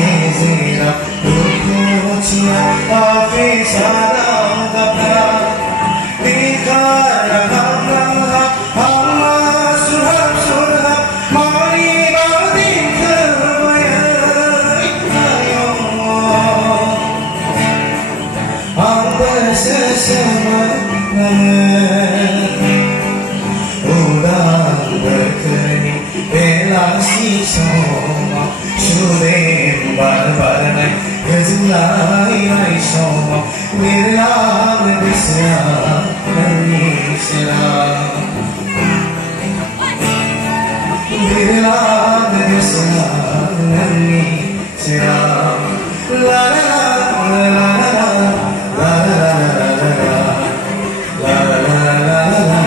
Gezira, Lukuchia, Afisara, Gapra, Dikara, Hamra, Hamma, Surab, Surab, Mari, Badika, Vaya, Ambasasama, Udang berkeni, belasi soma, Sudem barbaranai, Gazulai ai soma, Mirlam disya, Nanisra, Mirlam disya, Nanisra, La la la la la la la la la la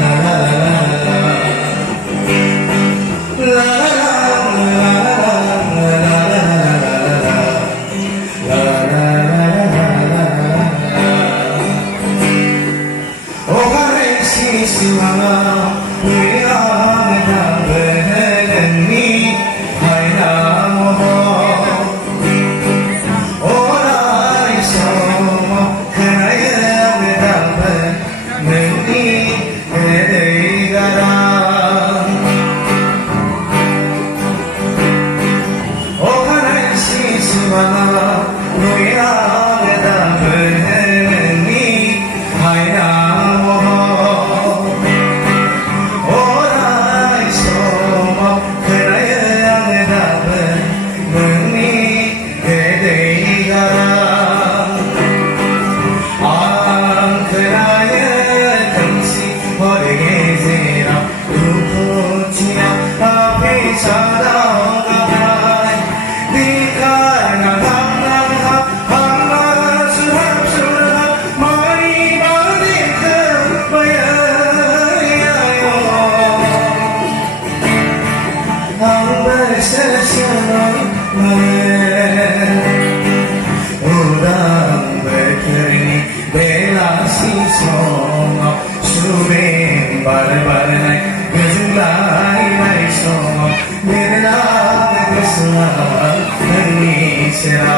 Será